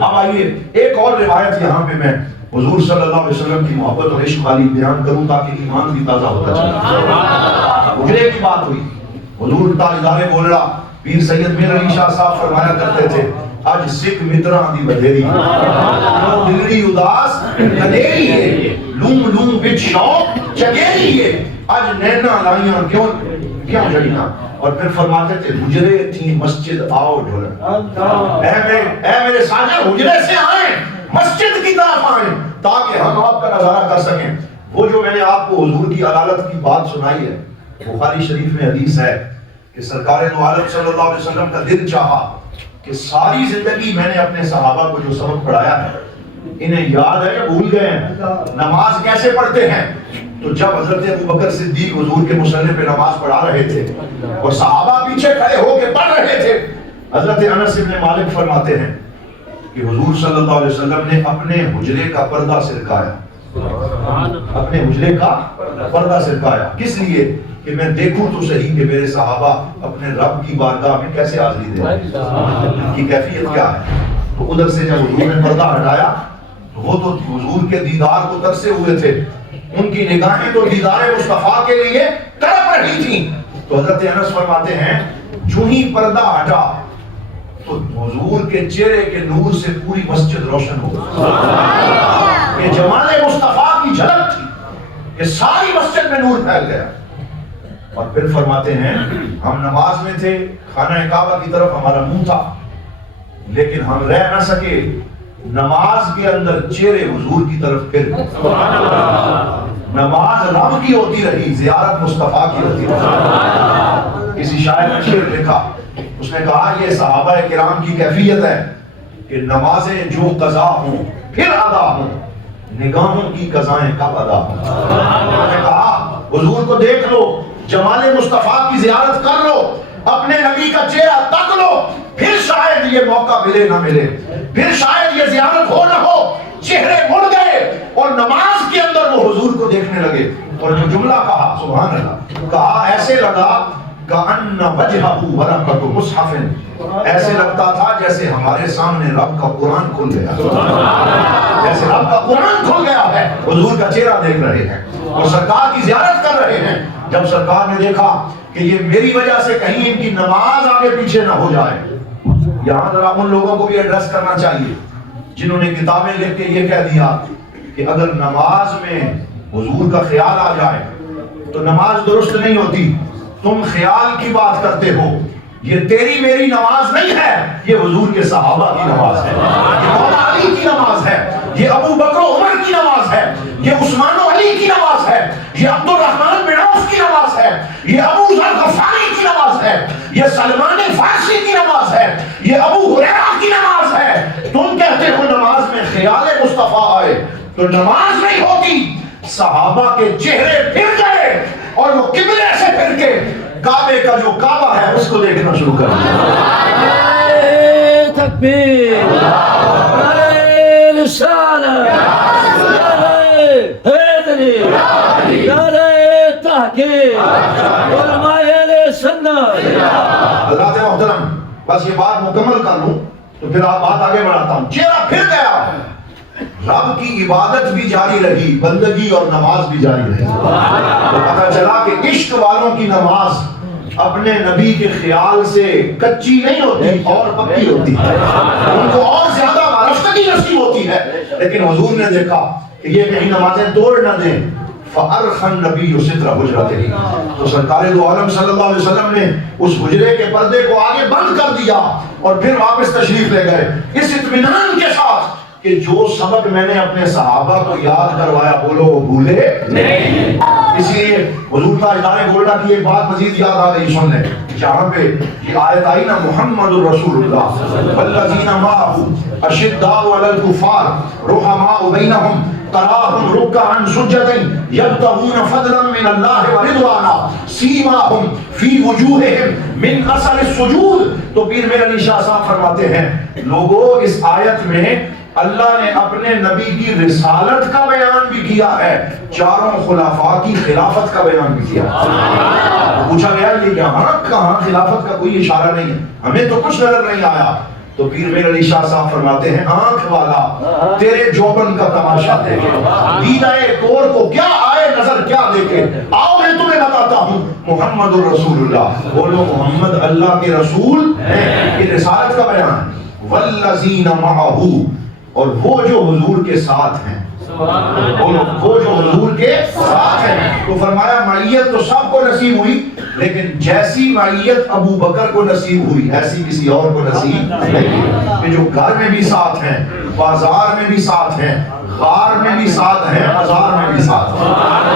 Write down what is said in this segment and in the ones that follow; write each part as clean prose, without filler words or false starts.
اب آئیے ایک اور روایت یہاں پہ میں حضور صلی اللہ علیہ وسلم کی محبت اور عشق والی بیان کروں تاکہ ایمان بھی تازہ ہوتا چلے. حجرے کی بات ہوئی, حضور تاجدار بولڑا پیر سید میر علی شاہ صاحب فرمایا کرتے تھے, اج سکھ متراں دی بدھیری دلڑی اداس کدیری ہے, لوم لوم وچ شوق چگیری ہے, اج نینا لائیاں کیوں جڑیاں. اور پھر فرماتے تھے حجرے تھی مسجد آؤ ڈھولن, اے میرے ساجن حجرے سے آئیں, مسجد کی طرف آئیں تاکہ ہم آپ کا نظارہ کر سکیں. وہ جو میں نے آپ کو حضور کی عدالت کی بات سنائی ہے, بخاری شریف میں حدیث ہے کہ سرکار دو عالم صلی اللہ علیہ وسلم کا دل چاہا کہ ساری زندگی میں نے اپنے صحابہ کو جو سبق پڑھایا ہے انہیں یاد ہے یا بھول گئے ہیں, نماز کیسے پڑھتے ہیں. تو جب حضرت ابوبکر صدیق حضور کے مصلی پہ نماز پڑھا رہے تھے اور صحابہ پیچھے کھڑے ہو کے پڑھ رہے تھے, حضرت انس بن مالک فرماتے ہیں کہ حضور صلی اللہ علیہ وسلم نے اپنے حجرے کا پردہ سرکایا, اپنے حجرے کا پردہ سرکایا. کس لیے کہ میں دیکھوں تو صحیح کہ میرے صحابہ اپنے رب کی بارگاہ میں کیسے حاضری دیں, ان کی کیفیت کیا ہے. تو ادھر سے جب حضور نے پردہ ہٹایا تو وہ تو حضور کے دیدار کو ترسے ہوئے تھے, ان کی نگاہیں تو دیدار مصطفیٰ کے لیے تڑپ رہی تھیں. تو حضرت انس فرماتے ہیں جو ہی پردہ ہٹا تو حضور کے چہرے کے نور سے پوری مسجد روشن ہو گئی. یہ جمال مصطفیٰ کی جھلک تھی کہ ساری مسجد میں نور پھیل گیا. اور پھر فرماتے ہیں ہم نماز میں تھے, خانہ کعبہ کی طرف ہمارا منہ تھا, لیکن ہم رہ نہ سکے, نماز کے اندر چہرے حضور کی طرف پھر نماز رب کی ہوتی رہی, زیارت مصطفیٰ کی ہوتی رہی. کسی شاعر نے شعر لکھا, اس نے کہا یہ صحابہ کرام کی کیفیت ہے کہ نمازیں جو قضا ہوں پھر ادا ہوں, نگاہوں کی قضائیں کب ادا ہوں. انہوں نے کہا حضور کو دیکھ لو, جمال مصطفیٰ کی زیارت کر لو, اپنے نبی کا چہرہ تک لو, پھر شاید یہ موقع ملے نہ ملے, پھر شاید یہ زیارت ہو نہ ہو. چہرے مڑ گئے اور نماز کے اندر وہ حضور کو دیکھنے لگے. اور جو جملہ کہا سبحان اللہ, کہا ایسے لگا کأن وجہہ ورقۃ مصحف, ایسے لگتا تھا جیسے ہمارے سامنے رب کا قرآن کھل گیا, جیسے رب کا قرآن کھل گیا ہے. حضور کا چہرہ دیکھ رہے ہیں اور سرکار کی زیارت کر رہے ہیں. جب سرکار نے دیکھا کہ یہ میری وجہ سے کہیں ان کی نماز آگے پیچھے نہ ہو جائے, یہاں ذرا ان لوگوں کو بھی ایڈریس کرنا چاہیے جنہوں نے کتابیں لکھ کے یہ کہہ دیا کہ اگر نماز میں حضور کا خیال آ جائے تو نماز درست نہیں ہوتی. تم خیال کی بات کرتے ہو, یہ تیری میری نماز نہیں ہے, یہ حضور کے صحابہ کی نماز ہے, یہ مولا علی کی نماز ہے, یہ ابو بکر و عمر کی نماز ہے, یہ عثمان و علی کی نماز ہے, یہ عبد الرحمن بن عوف کی نماز ہے, یہ ابو ذر غفاری کی نماز ہے, یہ سلمان فارسی کی نماز ہے, یہ ابو ہریرہ کی نماز ہے. تم کہتے ہو نماز میں خیال مصطفیٰ آئے تو نماز نہیں ہوتی. صحابہ کے چہرے پھر گئے اور وہ قبلے سے پھر کے کعبے کا جو کعبہ ہے اس کو دیکھنا شروع کر دیا. تکبیر, نعرہ رسالت, نعرہ حیدری, نعرہ تحقیق, علماء اہل سنت. حضرات محترم, بس یہ بات مکمل کر لوں تو پھر آپ بات آگے بڑھاتا ہوں. چہرہ پھر گیا, رب کی عبادت بھی جاری رہی, بندگی اور نماز بھی جاری رہی. تو پتہ چلا کہ عشق والوں کی نماز اپنے نبی کے خیال سے کچی نہیں ہوتی اور پکی ہوتی ہے, ان کو اور زیادہ معرفتگی نصیب ہوتی ہے. لیکن حضور نے دیکھا کہ یہ کہیں نمازیں توڑ نہ دیں. فَأَرْخَ النَّبِيُّ سِتْرَ حُجْرَتِهِ, تو سرکار دو عالم صلی اللہ علیہ وسلم نے اس حجرے کے پردے کو آگے بند کر دیا اور پھر واپس تشریف لے گئے اس اطمینان کے ساتھ کہ جو سبق میں نے اپنے صحابہ کو یاد کروایا بولو وہ بھولے نہیں. اس لیے حضور کا ادارے بولنا کی ایک بات مزید یاد آ گئی, سن لیں. جہاں پہ یہ آیت آئی نا محمد رسول اللہ والذین معه اشداء علی الکفار رحماء بینہم تراہم رکعا سجدا یبتغون فضلا من اللہ ورضوانا سیماہم فی وجوہہم من اثر السجود. تو پیر میرے علی شاہ صاحب فرماتے ہیں لوگوں اس آیت میں اللہ نے اپنے نبی کی رسالت کا بیان بھی کیا ہے, چاروں خلفاء کی خلافت کا بیان بھی کیا. پوچھا گیا یہ یہاں کہاں خلافت کا کوئی اشارہ نہیں ہے, ہمیں تو کچھ نظر نہیں آیا. تو پیر میر علی شاہ صاحب فرماتے ہیں آنکھ والا تیرے جوبن کا تماشا دیکھے، دیدہ کور کو کیا آئے نظر کیا دیکھے، آؤ میں تمہیں بتاتا ہوں محمد الرسول اللہ، بولو محمد اللہ کے رسول ہیں، یہ رسالت کا بیان ہے، والذین معہو، اور وہ جو حضور کے ساتھ ہیں، وہ جو حضور کے ساتھ ہیں۔ تو فرمایا معیت تو سب کو نصیب ہوئی، لیکن جیسی معیت ابو بکر کو نصیب ہوئی ایسی کسی اور کو نصیب نہیں، کہ جو گھر میں بھی ساتھ ہیں، بازار میں بھی ساتھ ہیں، غار میں بھی ساتھ ہیں، مزار میں بھی ساتھ ہیں۔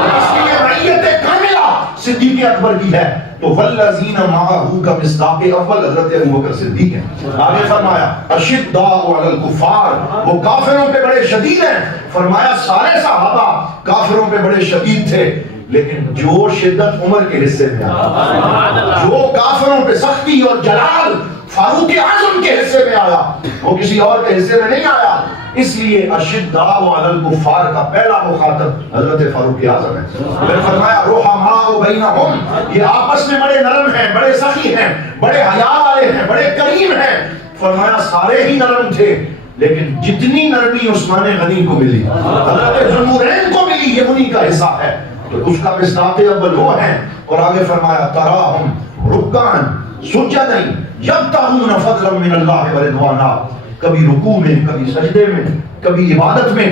اس لیے معیت کاملہ صدیق اکبر کی ہے۔ تو والذین معہو کا مصداق اول حضرت ابوبکر صدیق ہے۔ آگے فرمایا اشداء علی الکفار، وہ کافروں پہ بڑے شدید ہیں۔ فرمایا سارے صحابہ کافروں پہ بڑے شدید تھے، لیکن جو شدت عمر کے حصے میں آیا، جو کافروں پہ سختی اور جلال فاروق اعظم کے حصے میں آیا، وہ کسی اور کے حصے میں نہیں آیا۔ اس لیے اشداء علی الکفار کا پہلا مخاطب حضرت فاروق اعظم ہے۔ پھر فرمایا رحماء بینہم، یہ آپس میں بڑے نرم ہیں، بڑے سخی ہیں، بڑے حیا والے ہیں، بڑے کریم ہیں۔ فرمایا سارے ہی نرم تھے، لیکن جتنی نرمی عثمان غنی کو ملی، حضرت ذوالنورین کو ملی، یہ انہی کا حصہ ہے۔ تو اس کا مصداق اول وہ ہیں۔ اور آگے فرمایا تراہم رکعاً سجداً یبتغون فضلا من اللہ ورضوانا، کبھی رکوع میں، کبھی سجدے میں، کبھی عبادت میں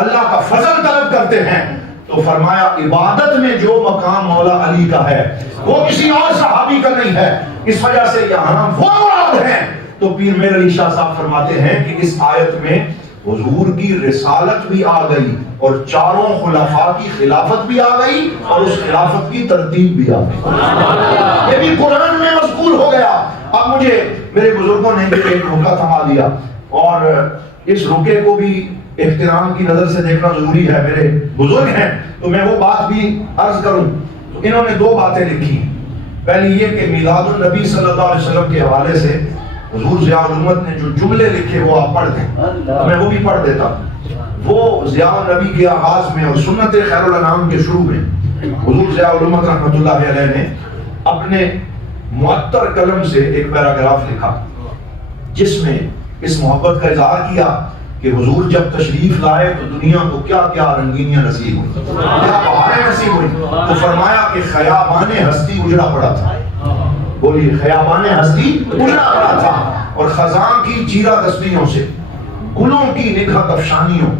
اللہ کا فضل طلب کرتے ہیں۔ تو فرمایا عبادت میں جو مقام مولا علی کا ہے وہ کسی اور صحابی کا نہیں ہے، اس وجہ سے یہاں وہ مراد ہیں۔ تو پیر میر علی شاہ صاحب فرماتے ہیں کہ اس آیت میں حضور کی رسالت بھی آ گئی اور چاروں خلفاء کی خلافت بھی آ گئی اور اس خلافت کی ترتیب بھی آ گئی، یہ بھی قرآن میں مذکور ہو گیا۔ اب مجھے میرے بزرگوں نے ایک رکعہ تھما دیا، اور اس رکعے کو بھی احترام کی نظر سے دیکھنا ضروری ہے، میرے بزرگ ہیں تو میں وہ بات بھی عرض کروں۔ تو انہوں نے دو باتیں لکھی، پہلی یہ کہ میلاد النبی صلی اللہ علیہ وسلم کے حوالے سے حضور ضیاء الامت نے جو جملے لکھے وہ آپ پڑھ دیں، میں وہ بھی پڑھ دیتا ہوں۔ وہ ضیاء النبی کے آغاز میں اور سنت خیر الانام کے شروع میں حضور ضیاء الامت رحمۃ اللہ علیہ نے اپنے معطر قلم سے ایک پیراگراف لکھا، جس میں اس محبت کا اظہار کیا کہ حضور جب تشریف لائے تو دنیا کو کیا کیا رنگینیاں نصیب ہوئی، کیا بہاریں نصیب ہوئی۔ تو فرمایا کہ خیابان ہستی اجڑا پڑا تھا، بولیے خیابان ہستی اجڑا پڑا تھا، اور خزاں کی چیرہ دستیوں سے، گلوں کی نگہت افشانیوں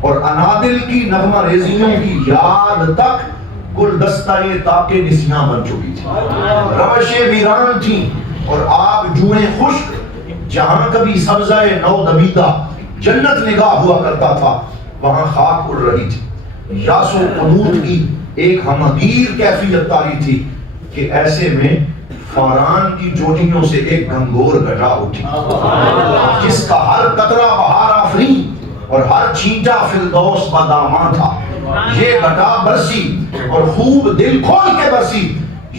اور انادل کی نغمہ ریزیوں کی یاد تک گلدستہ تاکہ نسیاں بن چکی تھی، روشیں ویران تھیں اور آب جوئیں خشک، جہاں کبھی سبزہ نو دمیدہ جنت نگاہ ہوا کرتا تھا وہاں خاک اڑ رہی تھی، یاس و قنوط کی ایک ہمگیر کیفیت طاری تھی کہ ایسے میں فاران کی چوٹیوں سے ایک گنگور گٹا اٹھی، جس کا ہر قطرہ بہار آفرین اور ہر چھینٹا فردوس باداماں تھا۔ یہ گٹا برسی اور خوب دل کھول کے برسی،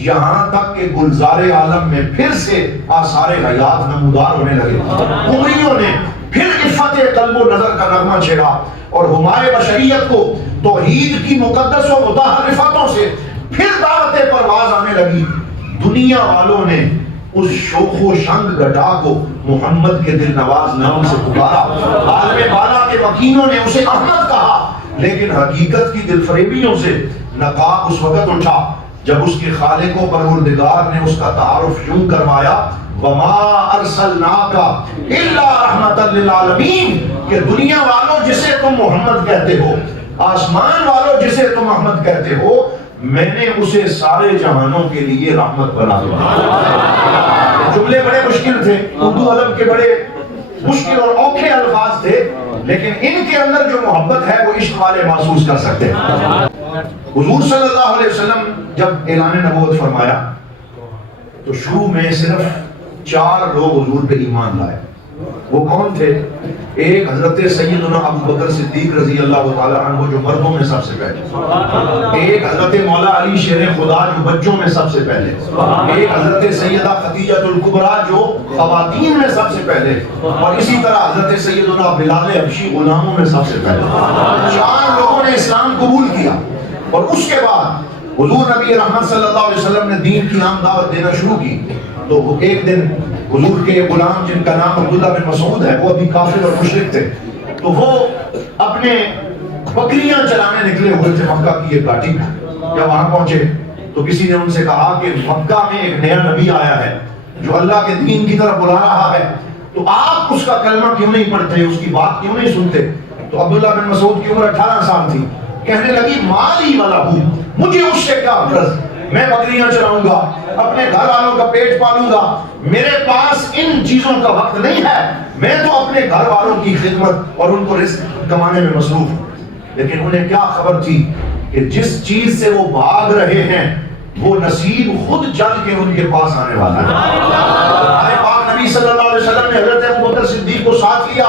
یہاں تک کہ گلزار عالم میں پھر سے آثار حیات نمودار ہونے لگے۔ عمریوں نے پھر عفت قلب و نظر کا نغمہ چھیڑا اور ہمارے بشریت کو توحید کی مقدس و مطہر عفتوں سے پھر دعوت پرواز آنے لگی۔ دنیا والوں نے اس شوخ و شنگ گٹا کو محمد کے دل نواز نام سے پکارا، عالم بالا کے وکیلوں نے اسے احمد کہا، لیکن حقیقت کی دل فریبیوں سے نقاب اس وقت اٹھا جب اس کے خالق و پروردگار نے اس کا تعارف یوں کروایا وَمَا أَرْسَلْنَاكَ إِلَّا رَحْمَةً لِلْعَالَمِينَ، کہ دنیا والوں جسے تم محمد کہتے ہو، آسمان والوں جسے تم احمد کہتے ہو، میں نے اسے سارے جہانوں کے لیے رحمت بنا دیا۔ جملے بڑے مشکل تھے، اردو ادب کے بڑے مشکل اور اوکھے الفاظ تھے، لیکن ان کے اندر جو محبت ہے وہ عشق والے محسوس کر سکتے ہیں۔ حضور صلی اللہ علیہ وسلم جب اعلان نبوت فرمایا تو شروع میں صرف 4 لوگ حضور پہ ایمان لائے۔ وہ کون تھے؟ ایک حضرت سیدنا ابو بکر صدیق رضی اللہ تعالی عنہ جو مردوں میں سب سے پہلے، ایک حضرت مولا علی شیر خدا جو بچوں میں سب سے پہلے، ایک حضرت سیدہ خدیجہ الکبریٰ جو خواتین میں سب سے پہلے، اور اسی طرح حضرت سیدنا بلال حبشی غلاموں میں سب سے پہلے۔ 4 لوگوں نے اسلام قبول کیا، اور اس کے بعد حضور نبی رحمت صلی اللہ علیہ وسلم نے دین کی عام دعوت دینا شروع کی۔ تو ایک دن حضور کے غلام جن کا نام عبداللہ بن مسعود ہے وہ ابھی کافر اور مشرک تھے، تو وہ اپنے بکریاں چلانے نکلے ہوئے تھے مکہ کی ایک گھاٹی میں. جب وہاں پہنچے تو کسی نے ان سے کہا کہ مکہ میں ایک نیا نبی آیا ہے جو اللہ کے دین کی طرف بلا رہا ہے، تو آپ اس کا کلمہ کیوں نہیں پڑھتے، اس کی بات کیوں نہیں سنتے؟ تو عبداللہ بن مسعود کی عمر 18 سال تھی. کہنے لگی مالی والا ہوں، مجھے اس سے کیا غرض، میں بکریاں چلاؤں گا، اپنے گھر والوں کا پیٹ پالوں گا، میرے پاس ان چیزوں کا وقت نہیں ہے، میں تو اپنے گھر والوں کی خدمت اور ان کو رزق کمانے میں مصروف ہوں. لیکن انہیں کیا خبر تھی کہ جس چیز سے وہ بھاگ رہے ہیں وہ نصیب خود چل کے ان کے پاس آنے والا ہے. ہمارے پاک نبی صلی اللہ علیہ وسلم نے حضرت ابوبکر صدیق کو ساتھ لیا.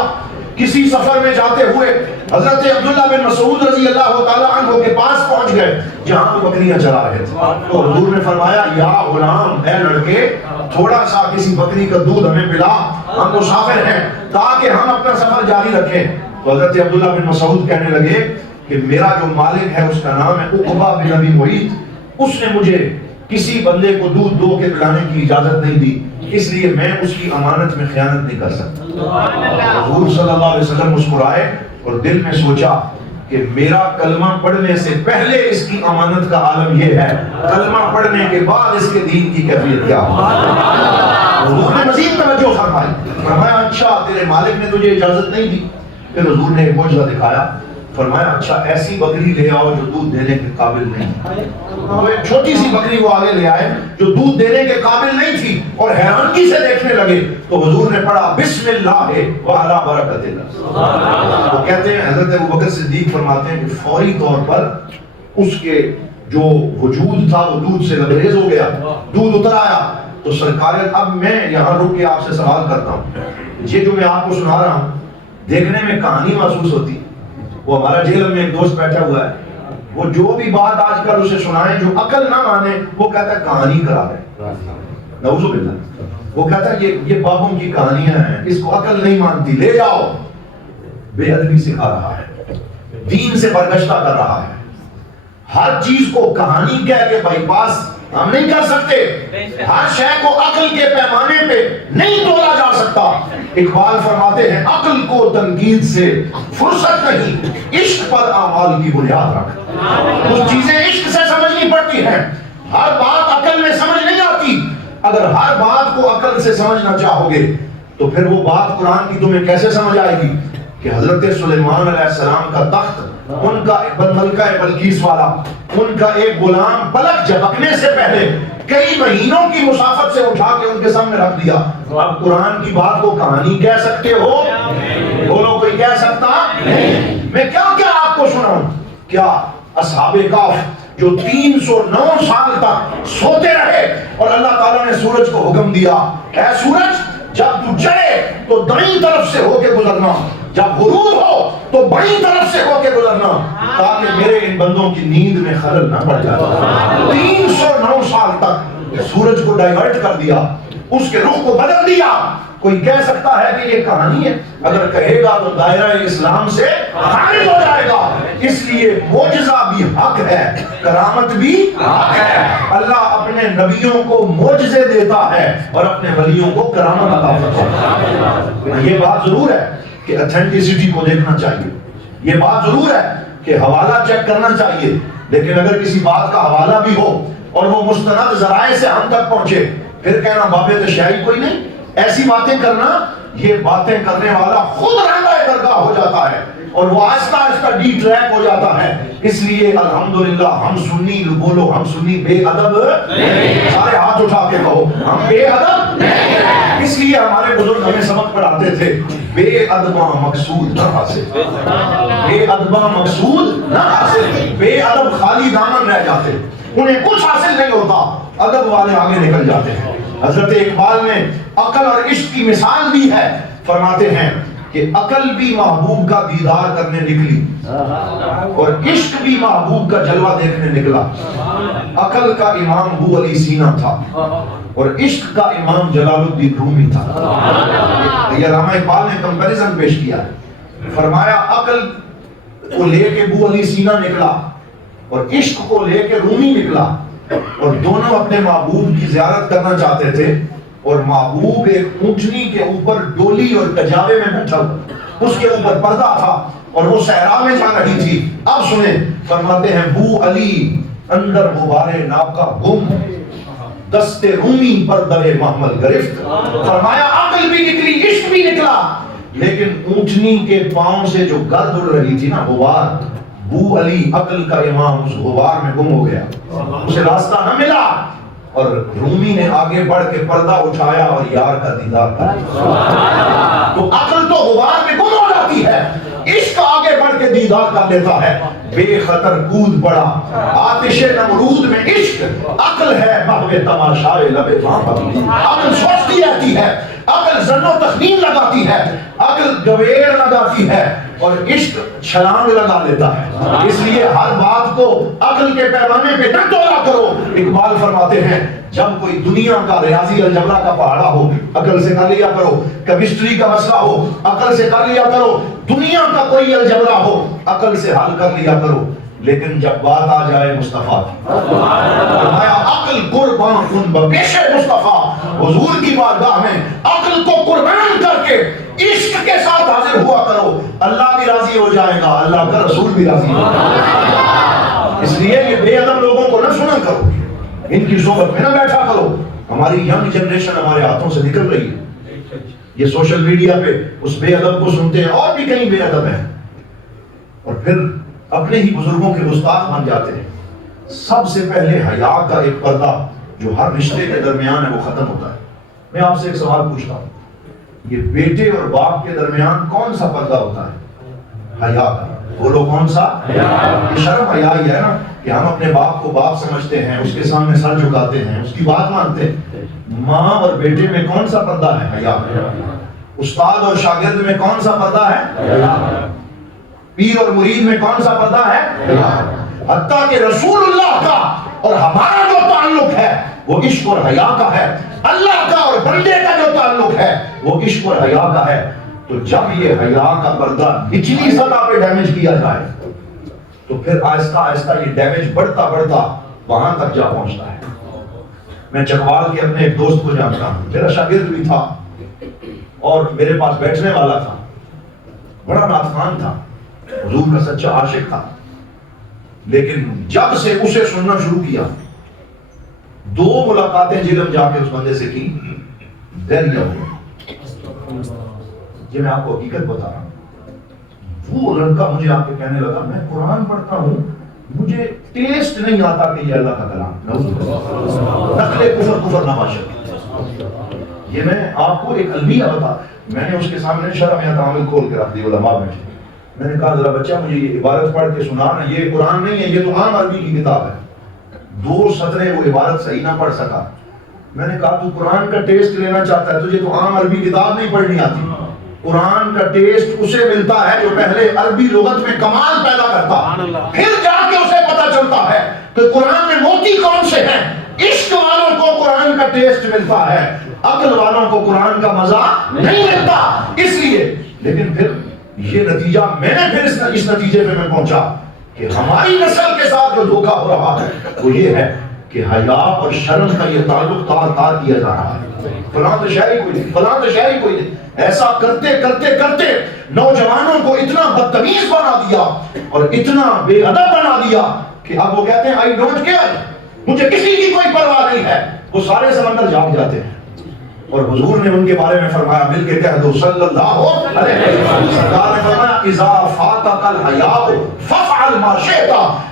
کسی سفر میں جاتے ہوئے حضرت عبداللہ بن مسعود رضی اللہ تعالیٰ عنہ کے پاس پہنچ گئے جہاں وہ بکریاں چلا رہے تھے. تو حضور نے فرمایا یا غلام، اے لڑکے، تھوڑا سا کسی بکری کا دودھ ہمیں پلا، ہم مسافر ہیں، تاکہ ہم اپنا سفر جاری رکھیں. تو حضرت عبداللہ بن مسعود کہنے لگے کہ میرا جو مالک ہے اس کا نام ہے عقبہ بن ابی معیط، اس نے مجھے کسی بندے کو دودھ دو کے پلانے کی اجازت نہیں دی، اس لیے میں اس کی امانت میں خیانت نہیں کر سکتا. حضور صلی اللہ علیہ وسلم مسکرائے اور دل میں سوچا کہ میرا کلمہ پڑھنے سے پہلے اس کی امانت کا عالم یہ ہے، کلمہ پڑھنے کے بعد اس کے دین کی کیفیت کیا ہو. حضور نے مزید توجہ فرمائی، فرمایا اچھا تیرے مالک نے تجھے اجازت نہیں دی. پھر حضور نے ایک معجزہ دکھایا، فرمایا اچھا ایسی بکری لے آؤ جو دودھ دینے کے قابل نہیں. وہ ایک چھوٹی سی بکری وہ آگے لے آئے جو دودھ دینے کے قابل نہیں تھی اور حیرانگی سے دیکھنے لگے. تو حضور نے پڑھا بسم اللہ وعلی برکت اللہ. وہ کہتے ہیں حضرت ابوبکر صدیق فرماتے ہیں کہ فوری طور پر اس کے جو وجود تھا وہ دودھ سے لبریز ہو گیا، دودھ اتر آیا. تو سرکار اب میں یہاں رک کے آپ سے سوال کرتا ہوں، یہ جو میں آپ کو سنا رہا ہوں دیکھنے میں کہانی محسوس ہوتی. وہ ہمارا جیل میں ایک دوست بیٹھا ہوا ہے، وہ جو بھی بات آج کل اسے سنائیں جو عقل نہ مانے وہ کہتا ہے کہانی کرا رہے. نعوذ باللہ. وہ کہتا ہے یہ بابوں کی کہانیاں ہیں، اس کو عقل نہیں مانتی، لے جاؤ. بے ادبی سکھا رہا ہے، دین سے برگشتہ کر رہا ہے. ہر چیز کو کہانی کہہ کے بائی پاس ہم نہیں کر سکتے، ہر شے کو عقل کے پیمانے پہ نہیں تولا جا سکتا. اقبال فرماتے ہیں عقل کو تنقید سے فرصت نہیں، عشق پر اعمال کی بنیاد رکھ. کچھ چیزیں عشق سے سمجھنی پڑتی ہیں، ہر بات عقل میں سمجھ نہیں آتی. اگر ہر بات کو عقل سے سمجھنا چاہو گے تو پھر وہ بات قرآن کی تمہیں کیسے سمجھ آئے گی کہ حضرت سلیمان علیہ السلام کا تخت، ان کا ملکہ بلقیس والا، ان کا ایک غلام پلک جھپکنے سے پہلے کئی مہینوں کی مسافت سے اٹھا کے ان کے سامنے رکھ دیا. اب قرآن کی بات کو کہانی کہہ سکتے ہو؟ بولو کوئی کہہ سکتا؟ میں کیا آپ کو سناؤں؟ کیا اصحاب کہف جو 309 سال تک سوتے رہے اور اللہ تعالیٰ نے سورج کو حکم دیا اے سورج جب تو چڑھے تو دائیں طرف سے ہو کے گزرنا، جب غروب ہو تو بائیں طرف سے ہو کے گزرنا، تاکہ میرے ان بندوں کی نیند میں خلل نہ پڑ جائے. 309 سال تک سورج کو ڈائیورٹ کر دیا، اس کے رخ کو بدل دیا. کوئی کہہ سکتا ہے کہ یہ کہانی ہے؟ اگر کہے گا تو دائرہ اسلام سے خارج ہو جائے گا. اس لیے معجزہ بھی حق ہے، کرامت بھی حق ہے. اللہ اپنے نبیوں کو معجزے دیتا ہے اور اپنے ولیوں کو کرامت عطا فرماتا ہے. یہ بات ضرور ہے کہ اتھینٹسٹی کو دیکھنا چاہیے، یہ بات ضرور ہے کہ حوالہ چیک کرنا چاہیے. لیکن اگر کسی بات کا حوالہ بھی ہو اور وہ مستند ذرائع سے ہم تک پہنچے پھر کہنا باب تشیعی کوئی نہیں. ایسی باتیں کرنا، یہ باتیں کرنے والا خود رنگا درگاہ ہو جاتا ہے اور وہ آہستہ آہستہ ڈی ٹریک ہو جاتا ہے. اس لیے الحمدللہ ہم سنی، بولو ہم سنی بے ادب نہیں. سارے ہاتھ اٹھا کے کہو ہم بے ادب نہیں. اس لیے ہمارے بزرگ ہمیں سبق پڑھاتے تھے بے ادباں مقصود نہ حاصل، بے ادباں مقصود نہ حاصل. بے ادب خالی دامن رہ جاتے، انہیں کچھ حاصل نہیں ہوتا. ادب والے آگے نکل جاتے ہیں. حضرت اقبال نے عقل اور عشق کی مثال دی ہے، فرماتے ہیں کہ عقل بھی محبوب کا دیدار کرنے نکلی اور عشق بھی محبوب کا جلوہ دیکھنے نکلا. عقل کا امام ابو علی سینا تھا اور عشق کا امام جلال الدین رومی تھا. یہ علامہ اقبال نے کمپیریزن پیش کیا ہے. فرمایا عقل کو لے کے ابو علی سینا نکلا اور عشق کو لے کے رومی نکلا، اور دونوں اپنے محبوب کی زیارت کرنا چاہتے تھے اور محبوب ایک اونٹنی کے اوپر ڈولی اور کجاوے میں بیٹھا، اس کے اوپر پردہ تھا اور وہ صحرا میں جا رہی تھی۔ اب سنیں، فرماتے ہیں بو علی اندر غبار ناکا گم، دست رومی پر در محمل گرفت۔ فرمایا عقل بھی نکلی، عشق بھی نکلا، لیکن اونٹنی کے پاؤں سے جو گرد اڑ رہی تھی نا، غبار، بو علی عقل کا امام اس غبار میں گم ہو گیا، اسے راستہ نہ ملا، اور رومی نے آگے بڑھ کے پردہ اٹھایا اور یار کا دیدار کیا۔ تو عقل تو غبار میں گم ہو جاتی ہے، عشق آگے بڑھ کے دیدار کر لیتا ہے، بے خطر کود پڑا آتش نمرود میں عشق، عقل ہے محو تماشائے لب فام پتلی۔ عقل سوچتی رہتی ہے، عقل ظن و تخمین لگاتی ہے، عقل گویر لگاتی ہے، اور عشق چھلانگ لگا لیتا ہے۔ اس لیے ہر بات کو عقل کے پیمانے پہ نہ تولا کرو۔ اقبال فرماتے ہیں جب کوئی دنیا کا ریاضی الجبرا کا پہاڑا ہو، عقل سے کر لیا کرو، کیمسٹری کا مسئلہ ہو، عقل سے کر لیا کرو، دنیا کا کوئی الجبرا ہو، عقل سے حل کر لیا کرو، لیکن جب بات آ جائے مصطفیٰ کی، فرمایا عقل قربان کن بپیش مصطفیٰ، حضور کی بارگاہ میں عقل کو قربان کر کے عشق کے ساتھ حاضر ہوا کرو، اللہ بھی راضی ہو جائے گا، اللہ کا رسول بھی راضی ہو جائے گا۔ اس لیے یہ بے ادب لوگوں کو نہ سنا کرو، ان کی صحبت میں نہ بیٹھا کرو۔ ہماری ینگ جنریشن ہمارے ہاتھوں سے نکل رہی ہے، یہ سوشل میڈیا پہ اس بے ادب کو سنتے ہیں، اور بھی کہیں بے ادب ہیں، اور پھر اپنے ہی بزرگوں کے گستاخ بن جاتے ہیں۔ سب سے پہلے حیا کا ایک پردہ جو ہر رشتے کے درمیان ہے وہ ختم ہوتا ہے۔ میں آپ سے ایک سوال پوچھتا ہوں، یہ بیٹے اور باپ کے درمیان کون سا پردہ ہوتا ہے؟ حیا کا۔ بولو کون سا؟ یہ شرم حیا ہی ہے نا، کہ ہم اپنے باپ کو باپ سمجھتے ہیں، اس کے سامنے سر جھکاتے ہیں، اس کی بات مانتے ہیں۔ ماں اور بیٹے میں کون سا پردہ ہے؟ حیا۔ استاد اور شاگرد میں کون سا پردہ ہے؟ پیر اور مرید میں کون سا پردہ ہے؟ حتیٰ کہ رسول اللہ کا اور ہمارا جو تعلق ہے وہ عشق اور حیا کا ہے، اللہ کا اور بندے کا جو تعلق ہے وہ عشق اور حیا کا ہے۔ تو جب یہ حیا کا پردہ نچلی سطح پہ ڈیمیج کیا جائے تو پھر آہستہ آہستہ یہ ڈیمیج بڑھتا بڑھتا وہاں تک جا پہنچتا ہے۔ میں چکوال کے اپنے ایک دوست کو جانتا ہوں، میرا شاگرد بھی تھا اور میرے پاس بیٹھنے والا تھا، بڑا نعت خوان تھا، حضور کا سچا عاشق تھا، لیکن جب سے اسے سننا شروع کیا، 2 ملاقاتیں جلم جا کے اس بندے سے کی، دیر ہو۔ یہ میں آپ کو حقیقت بتا رہا ہوں، وہ لڑکا مجھے آ کے کہنے لگا میں قرآن پڑھتا ہوں، مجھے ٹیسٹ نہیں آتا کہ یہ اللہ کا کلام، نقل کفر نواشر۔ یہ میں آپ کو ایک المیہ بتا، میں نے اس کے سامنے شرم یا تعامل کھول کے رکھ دی، علماء میں میں نے کہا ذرا بچہ مجھے یہ عبارت پڑھ کے سنا نا، یہ قرآن نہیں ہے، یہ تو عام عربی کی کتاب ہے۔ 2 سطریں وہ عبارت صحیح نہ پڑھ سکا۔ میں نے کہا تو قرآن کا ٹیسٹ لینا چاہتا ہے، تجھے تو عام عربی کتاب نہیں پڑھنی آتی۔ قرآن کا ٹیسٹ اسے ملتا ہے جو پہلے عربی لغت میں کمال پیدا کرتا، پھر جا کے اسے پتا چلتا ہے کہ قرآن میں موتی کون سے ہیں۔ عشق والوں کو قرآن کا ٹیسٹ ملتا ہے، عقل والوں کو قرآن کا مزہ نہیں ملتا۔ اس لیے لیکن پھر یہ نتیجہ میں نے پھر اس نتیجے پہ میں پہنچا کہ ہماری نسل کے ساتھ جو دھوکہ ہو رہا ہے وہ یہ ہے کہ حیا اور شرم کا یہ تعلق تار تار کیا جا رہا ہے۔ فلاں تو شاعری کوئی نہیں، فلاں تو شاعری کوئی نہیں، ایسا کرتے کرتے کرتے نوجوانوں کو اتنا بدتمیز بنا دیا اور اتنا بے ادب بنا دیا کہ اب وہ کہتے ہیں آئی ڈونٹ کیئر، مجھے کسی کی کوئی پرواہ نہیں ہے، وہ سارے سمندر جاگ جاتے ہیں۔ اور حضور نے ان کے بارے میں فرمایا، مل کے کہہ دو صلی اللہ علیہ وسلم، سرکار نے فرمایا اذا فاتک الحیاء فافعل ما شئت،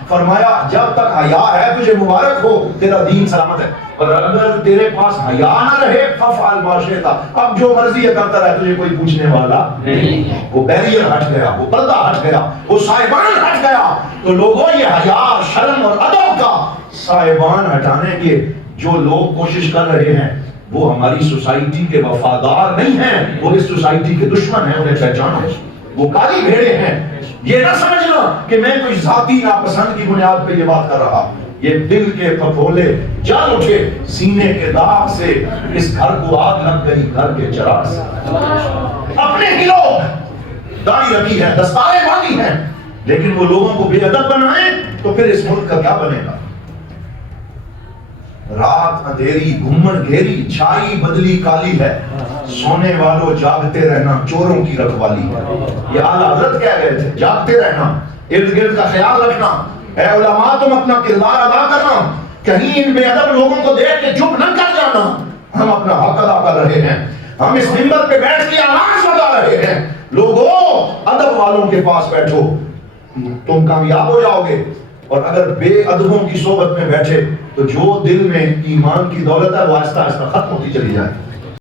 فرمایا جب تک حیا ہے تجھے مبارک ہو، تیرا دین سلامت ہے، اور اگر تیرے پاس حیا نہ رہے فافعل ما شئت، اب جو مرضی ہے کرتا رہے، تجھے کوئی پوچھنے والا نہیں۔ وہ بیریئر ہٹ گیا، وہ پردہ ہٹ گیا، وہ سائبان ہٹ گیا۔ تو لوگوں یہ حیا، شرم اور ادب کا سائبان ہٹانے کے جو لوگ کوشش کر رہے ہیں وہ ہماری سوسائٹی کے وفادار نہیں ہیں، وہ اس سوسائٹی کے دشمن ہیں، انہیں پہچانو، وہ کالی بھیڑے ہیں۔ یہ نہ سمجھنا کہ میں کوئی ذاتی ناپسند کی بنیاد پہ یہ بات کر رہا، یہ دل کے پھپھولے جل اٹھے سینے کے داغ سے، اس گھر کو آگ لگ گئی گھر کے چراغ سے۔ اپنے ہی لوگ داڑھی رکھی ہے، دستاریں باندھی ہیں، لیکن وہ لوگوں کو بے ادب بنائیں تو پھر اس ملک کا کیا بنے گا؟ رات اندھیری گھمن گھیری چھائی بدلی کالی ہے، سونے والوں جاگتے رہنا چوروں کی رکھوالی ہے۔ یہ اعلیٰ حضرت کہہ گئے تھے، جاگتے رہنا، ارد گرد کا خیال رکھنا، اے علماء تم اپنا کردار ادا کرنا، کہیں ان بے ادب لوگوں کو دیکھ کے چپ نہ کر جانا، ہم اپنا حق ادا کر رہے ہیں، ہم اس منبر پہ بیٹھ کے آواز لگا رہے ہیں، لوگوں ادب والوں کے پاس بیٹھو، تم کامیاب ہو جاؤ گے۔ اور اگر بے ادبوں کی صحبت میں بیٹھے تو جو دل میں ایمان کی دولت ہے وہ آہستہ آہستہ ختم ہوتی چلی جائے۔